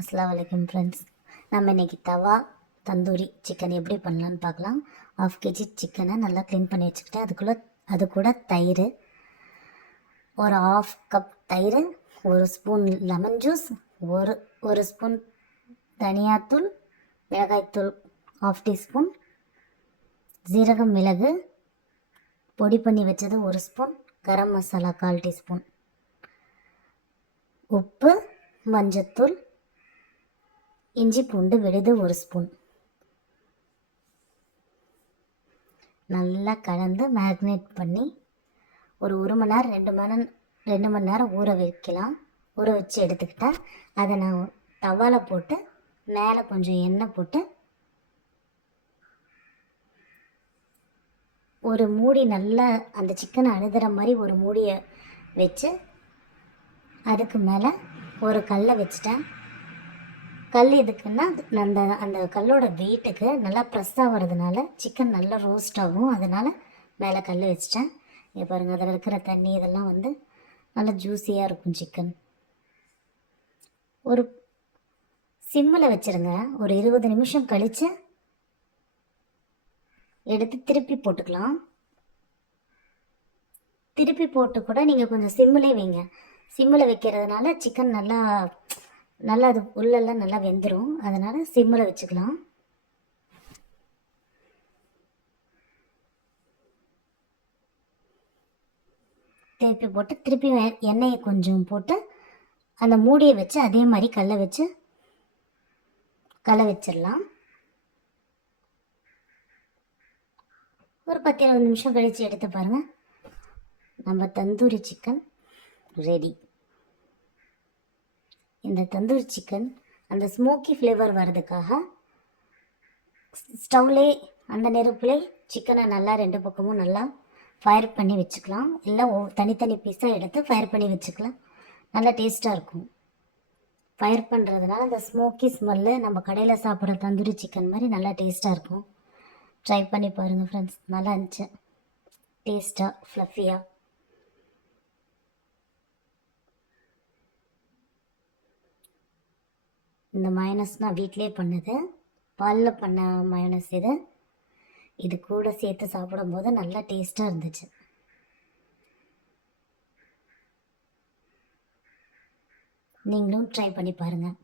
அஸ்ஸலாமு அலைக்கும் ஃப்ரெண்ட்ஸ். நம்ம இன்றைக்கி தவா தந்தூரி சிக்கன் எப்படி பண்ணலான்னு பார்க்கலாம். 1/2 kg சிக்கனை நல்லா க்ளீன் பண்ணி வச்சுக்கிட்டேன். அது கூட தயிர், ஒரு 1/2 கப் தயிர், 1 ஸ்பூன் லெமன் ஜூஸ், ஒரு ஸ்பூன் தனியாத்தூள், மிளகாய்த்தூள் 1/2 டீஸ்பூன், ஜீரகம் மிளகு பொடி பண்ணி வச்சது 1 ஸ்பூன், கரம் மசாலா 1/4 டீஸ்பூன், உப்பு, மஞ்சத்தூள், இஞ்சி பூண்டு விழுது 1 ஸ்பூன். நல்லா கலந்து மேக்னேட் பண்ணி ஒரு 1 மணி நேரம் 2 மணி நேரம் ஊற வைக்கலாம். ஊற வச்சு எடுத்துக்கிட்டால் அதை நான் தவாவில் போட்டு மேலே கொஞ்சம் எண்ணெய் போட்டு ஒரு மூடி நல்லா அந்த சிக்கனை அழுதுற மாதிரி ஒரு மூடியை வச்சு அதுக்கு மேலே ஒரு கல்லை வச்சுட்டேன். கல் எதுக்குன்னா அந்த கல்லோட வெயிட்டுக்கு நல்லா ப்ரெஸ் ஆகிறதுனால சிக்கன் நல்லா ரோஸ்ட் ஆகும். அதனால் மேலே கல் வச்சிட்டேன். இங்கே பாருங்கள், அதில் இருக்கிற தண்ணி இதெல்லாம் வந்து நல்லா ஜூஸியாக இருக்கும் சிக்கன். ஒரு சிம்மில் வச்சுருங்க. ஒரு 20 நிமிஷம் கழித்து எடுத்து திருப்பி போட்டுக்கலாம். திருப்பி போட்டு கூட நீங்கள் கொஞ்சம் சிம்மிலே வைங்க. சிம்மில் வைக்கிறதுனால சிக்கன் நல்லா அது உள்ளெல்லாம் நல்லா வெந்துடும். அதனால் சிம்மில் வச்சுக்கலாம். திருப்பி போட்டு திருப்பி எண்ணெயை கொஞ்சம் போட்டு அந்த மூடியை வச்சு அதே மாதிரி கல்லை வச்சிடலாம். ஒரு 10-20 நிமிஷம் கழித்து எடுத்து பாருங்கள், நம்ம தந்தூரி சிக்கன் ரெடி. இந்த தந்தூரி சிக்கன் அந்த ஸ்மோக்கி ஃப்ளேவர் வர்றதுக்காக ஸ்டவ்லே அந்த நெருப்புலே சிக்கனை நல்லா 2 பக்கமும் நல்லா ஃபயர் பண்ணி வச்சுக்கலாம். எல்லாம் தனித்தனி பீஸாக எடுத்து ஃபயர் பண்ணி வச்சுக்கலாம். நல்லா டேஸ்ட்டாக இருக்கும். ஃபயர் பண்ணுறதுனால அந்த ஸ்மோக்கி ஸ்மெல்லு நம்ம கடையில் சாப்பிட்ற தந்தூரி சிக்கன் மாதிரி நல்லா டேஸ்ட்டாக இருக்கும். ட்ரை பண்ணி பாருங்கள் ஃப்ரெண்ட்ஸ். நல்லா இருந்துச்சு, டேஸ்ட்டாக ஃப்ளஃபியாக. இந்த மயோனஸ் நான் வீட்டிலே பண்ணது, பாலில் பண்ண மயோனஸ். இது கூட சேர்த்து சாப்பிடும்போது நல்லா டேஸ்ட்டாக இருந்துச்சு. நீங்களும் ட்ரை பண்ணி பாருங்கள்.